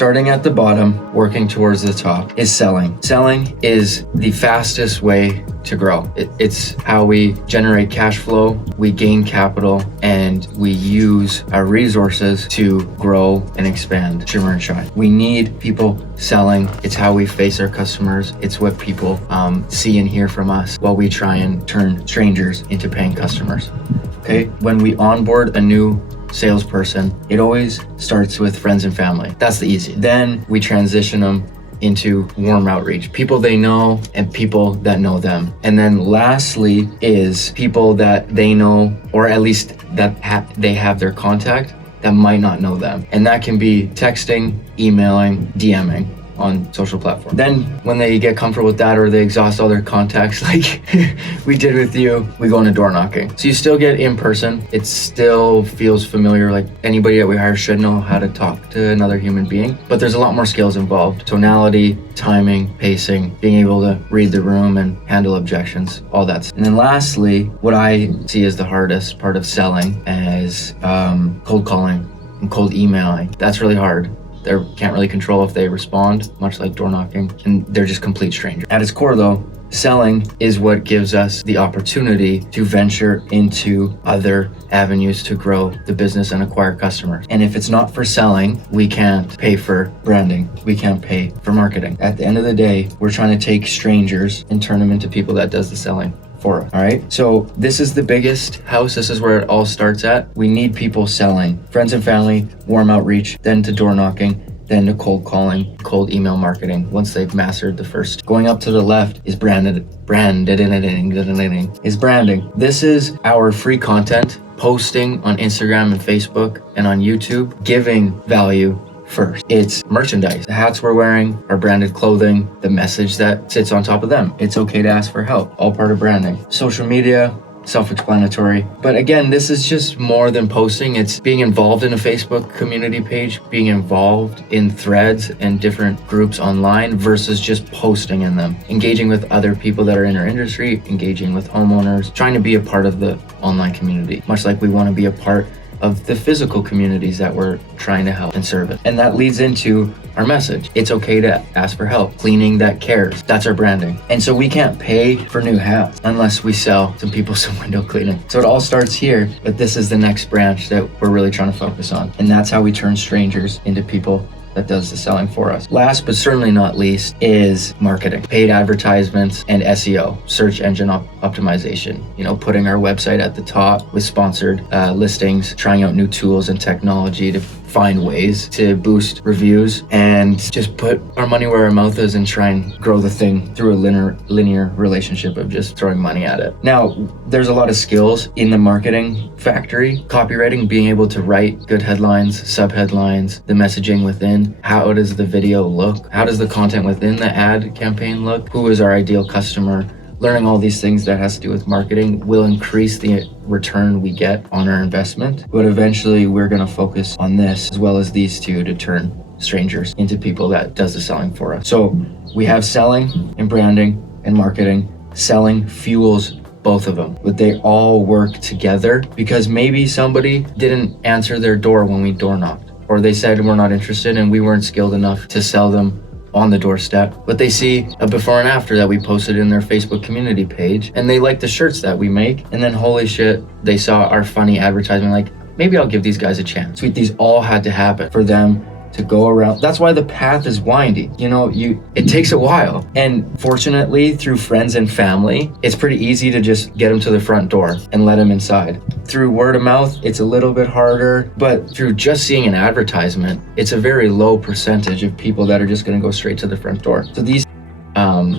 starting at the bottom, working towards the top, is selling. Selling is the fastest way to grow. It's how we generate cash flow, we gain capital, and we use our resources to grow and expand Shimmer and Shine. We need people selling. It's how we face our customers. It's what people see and hear from us while we try and turn strangers into paying customers. Okay, when we onboard a new salesperson, it always starts with friends and family. That's the easy. Then we transition them into warm outreach, people they know and people that know them. And then lastly is people that they know, or at least that they have their contact that might not know them. And that can be texting, emailing, DMing on social platforms. Then when they get comfortable with that, or they exhaust all their contacts like we did with you, we go into door knocking. So you still get in person. It still feels familiar, like anybody that we hire should know how to talk to another human being, but there's a lot more skills involved. Tonality, timing, pacing, being able to read the room and handle objections, all that. And then lastly, what I see as the hardest part of selling is cold calling and cold emailing. That's really hard. They can't really control if they respond, much like door knocking, and they're just complete strangers. At its core though, selling is what gives us the opportunity to venture into other avenues to grow the business and acquire customers. And if it's not for selling, we can't pay for branding. We can't pay for marketing. At the end of the day, we're trying to take strangers and turn them into people that does the selling for us. All right. So this is the biggest house. This is where it all starts at. We need people selling. Friends and family, warm outreach, then to door knocking, then to cold calling, cold email marketing. Once they've mastered the first. Going up to the left is branding. This is our free content, posting on Instagram and Facebook and on YouTube, giving value first. It's merchandise. The hats we're wearing are branded clothing, the message that sits on top of them. It's okay to ask for help, all part of branding. Social media, self-explanatory. But again, this is just more than posting. It's being involved in a Facebook community page, being involved in threads and different groups online versus just posting in them. Engaging with other people that are in our industry, engaging with homeowners, trying to be a part of the online community, much like we want to be a part of the physical communities that we're trying to help and service. And that leads into our message. It's okay to ask for help. Cleaning that cares. That's our branding. And so we can't pay for new hats unless we sell some people some window cleaning. So it all starts here, but this is the next branch that we're really trying to focus on. And that's how we turn strangers into people that does the selling for us. Last but certainly not least is marketing, paid advertisements, and SEO, search engine optimization. You know, putting our website at the top with sponsored listings, trying out new tools and technology to find ways to boost reviews and just put our money where our mouth is and try and grow the thing through a linear relationship of just throwing money at it. Now, there's a lot of skills in the marketing factory. Copywriting, being able to write good headlines, subheadlines, the messaging within, how does the video look? How does the content within the ad campaign look? Who is our ideal customer? Learning all these things that has to do with marketing will increase the return we get on our investment. But eventually we're gonna focus on this as well as these two to turn strangers into people that does the selling for us. So we have selling and branding and marketing. Selling fuels both of them, but they all work together because maybe somebody didn't answer their door when we door knocked, or they said we're not interested and we weren't skilled enough to sell them on the doorstep, but they see a before and after that we posted in their Facebook community page and they like the shirts that we make, and then holy shit, they saw our funny advertisement, like maybe I'll give these guys a chance. Sweet, these all had to happen for them to go around. That's why the path is windy. You know, it takes a while. And fortunately, through friends and family, it's pretty easy to just get them to the front door and let them inside. Through word of mouth, it's a little bit harder, but through just seeing an advertisement, it's a very low percentage of people that are just gonna go straight to the front door. So these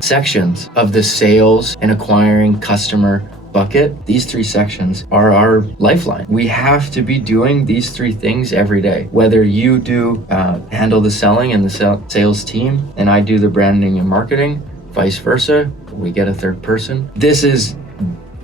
sections of the sales and acquiring customer bucket, these three sections are our lifeline. We have to be doing these three things every day. Whether you do handle the selling and the sales team, and I do the branding and marketing, vice versa, we get a third person. This is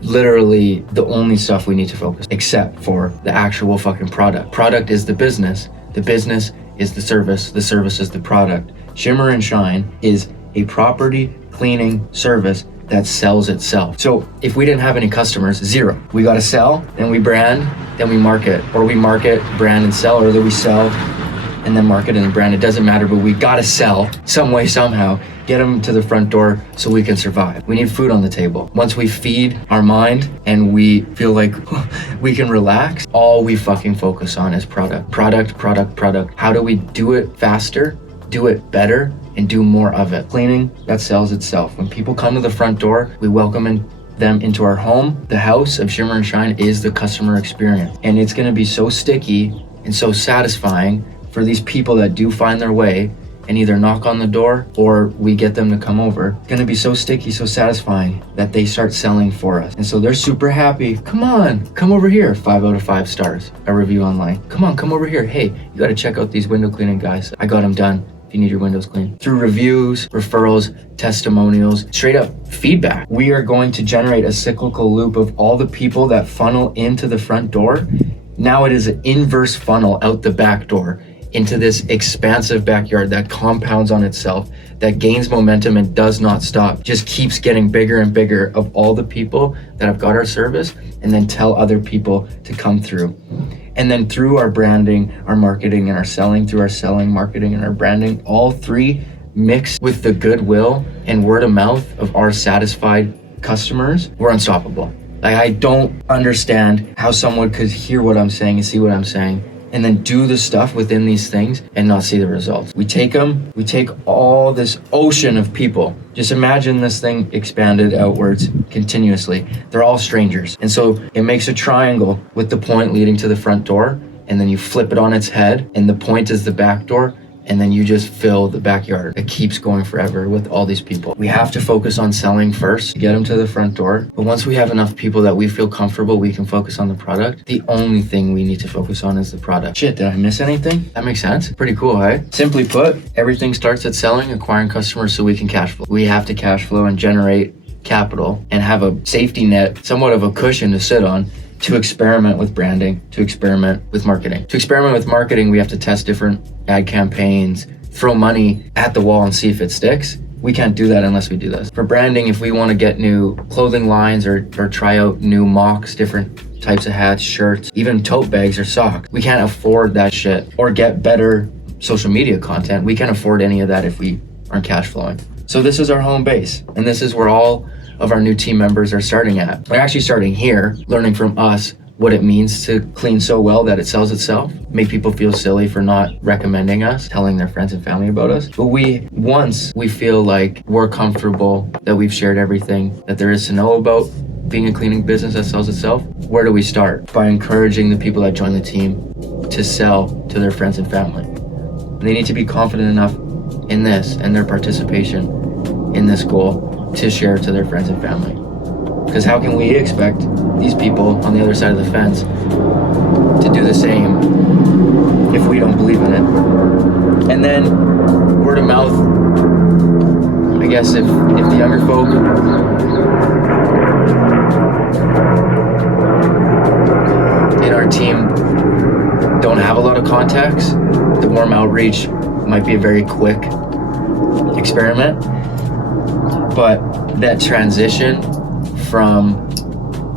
literally the only stuff we need to focus, except for the actual fucking product. Product is the business is the service is the product. Shimmer and Shine is a property cleaning service that sells itself. So if we didn't have any customers, zero. We gotta sell, then we brand, then we market, or we market, brand, and sell, or then we sell, and then market and brand. It doesn't matter, but we gotta sell some way, somehow. Get them to the front door so we can survive. We need food on the table. Once we feed our mind and we feel like we can relax, all we fucking focus on is product. How do we do it faster, do it better, and do more of it? Cleaning, that sells itself. When people come to the front door, we welcome them into our home. The house of Shimmer and Shine is the customer experience. And it's gonna be so sticky and so satisfying for these people that do find their way and either knock on the door or we get them to come over. It's gonna be so sticky, so satisfying that they start selling for us. And so they're super happy. Come on, come over here. 5 out of 5 stars, a review online. Come on, come over here. Hey, you gotta check out these window cleaning guys. I got them done. If you need your windows cleaned. Through reviews, referrals, testimonials, straight up feedback, we are going to generate a cyclical loop of all the people that funnel into the front door. Now it is an inverse funnel out the back door into this expansive backyard that compounds on itself, that gains momentum and does not stop, just keeps getting bigger and bigger of all the people that have got our service and then tell other people to come through. And then through our branding, our marketing, and our selling, through our selling, marketing, and our branding, all three mixed with the goodwill and word of mouth of our satisfied customers, we're unstoppable. Like, I don't understand how someone could hear what I'm saying and see what I'm saying and then do the stuff within these things and not see the results. We take all this ocean of people. Just imagine this thing expanded outwards continuously. They're all strangers. And so it makes a triangle with the point leading to the front door, and then you flip it on its head, and the point is the back door, and then you just fill the backyard. It keeps going forever with all these people. We have to focus on selling first, get them to the front door. But once we have enough people that we feel comfortable, we can focus on the product. The only thing we need to focus on is the product. Shit, did I miss anything? That makes sense. Pretty cool, right? Simply put, everything starts at selling, acquiring customers so we can cash flow. We have to cash flow and generate capital and have a safety net, somewhat of a cushion to sit on, to experiment with branding, to experiment with marketing. To experiment with marketing, we have to test different ad campaigns, throw money at the wall and see if it sticks. We can't do that unless we do this. For branding, if we want to get new clothing lines or try out new mocks, different types of hats, shirts, even tote bags or socks, we can't afford that shit. Or get better social media content. We can't afford any of that if we aren't cash flowing. So this is our home base, and this is where all of our new team members are starting at. They're actually starting here, learning from us what it means to clean so well that it sells itself, make people feel silly for not recommending us, telling their friends and family about us. But once we feel like we're comfortable, that we've shared everything that there is to know about being a cleaning business that sells itself, where do we start? By encouraging the people that join the team to sell to their friends and family. They need to be confident enough in this and their participation in this goal to share to their friends and family. Because how can we expect these people on the other side of the fence to do the same if we don't believe in it? And then word of mouth, I guess if the younger folk in our team don't have a lot of contacts, the warm outreach might be a very quick experiment. But that transition from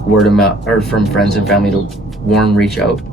word of mouth, or from friends and family to warm reach out,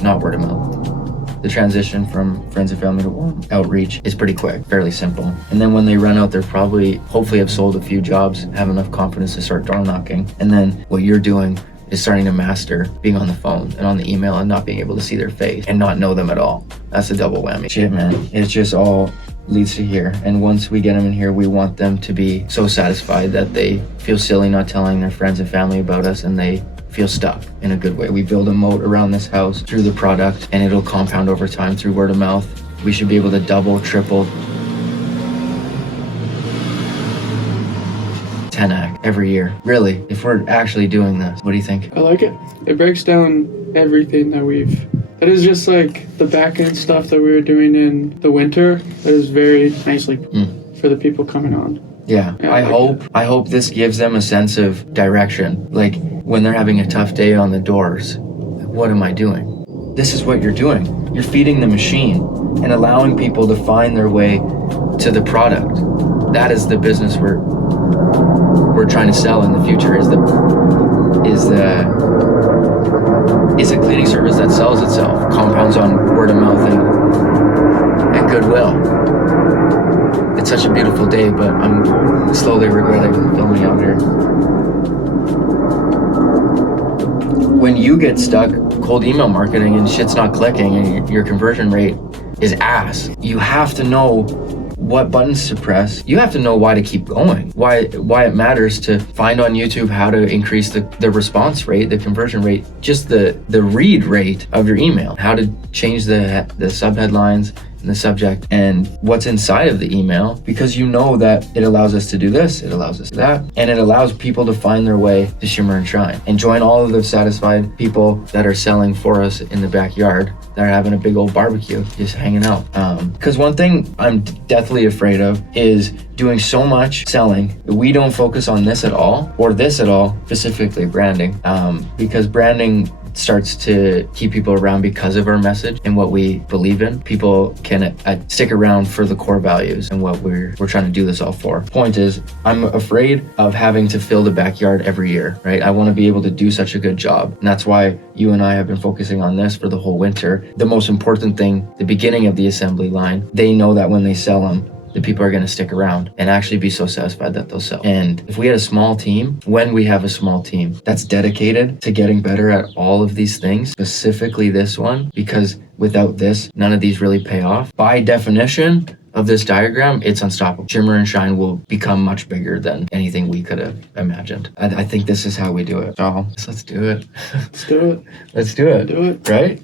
not word of mouth. The transition from friends and family to warm outreach is pretty quick, fairly simple. And then when they run out, they're hopefully have sold a few jobs, have enough confidence to start door knocking. And then what you're doing is starting to master being on the phone and on the email and not being able to see their face and not know them at all. That's a double whammy. Shit, man. It's just all leads to here. And once we get them in here, we want them to be so satisfied that they feel silly not telling their friends and family about us, and they feel stuck in a good way. We build a moat around this house through the product, and it'll compound over time through word of mouth. We should be able to double, triple, 10x every year. Really, if we're actually doing this. What do you think? I like it. It breaks down everything that is just like the back end stuff that we were doing in the winter. That is very nicely for the people coming on. Yeah, I hope this gives them a sense of direction. Like when they're having a tough day on the doors, what am I doing? This is what you're doing. You're feeding the machine and allowing people to find their way to the product. That is the business we're trying to sell in the future. Is a cleaning service that sells itself, compounds on word of mouth and and goodwill. It's such a beautiful day, but I'm slowly regretting filming out here. When you get stuck cold email marketing and shit's not clicking and your conversion rate is ass, you have to know what buttons to press. You have to know why to keep going, why it matters to find on YouTube how to increase the response rate, the conversion rate, just the read rate of your email, how to change the subheadlines and the subject and what's inside of the email, because you know that it allows us to do this, it allows us to do that, and it allows people to find their way to Shimmer and Shine and join all of the satisfied people that are selling for us in the backyard, that are having a big old barbecue, just hanging out. Because one thing I'm deathly afraid of is doing so much selling, we don't focus on this at all, or this at all, specifically branding, because branding starts to keep people around because of our message and what we believe in. People can stick around for the core values and what we're trying to do this all for. Point is, I'm afraid of having to fill the backyard every year, right? I want to be able to do such a good job. And that's why you and I have been focusing on this for the whole winter. The most important thing, the beginning of the assembly line, they know that when they sell them, the people are going to stick around and actually be so satisfied that they'll sell. And if we had a small team, when we have a small team that's dedicated to getting better at all of these things, specifically this one, because without this, none of these really pay off. By definition of this diagram, it's unstoppable. Shimmer and Shine will become much bigger than anything we could have imagined. I think this is how we do it. So let's do it. Let's do it. Let's do it. Do it. Right?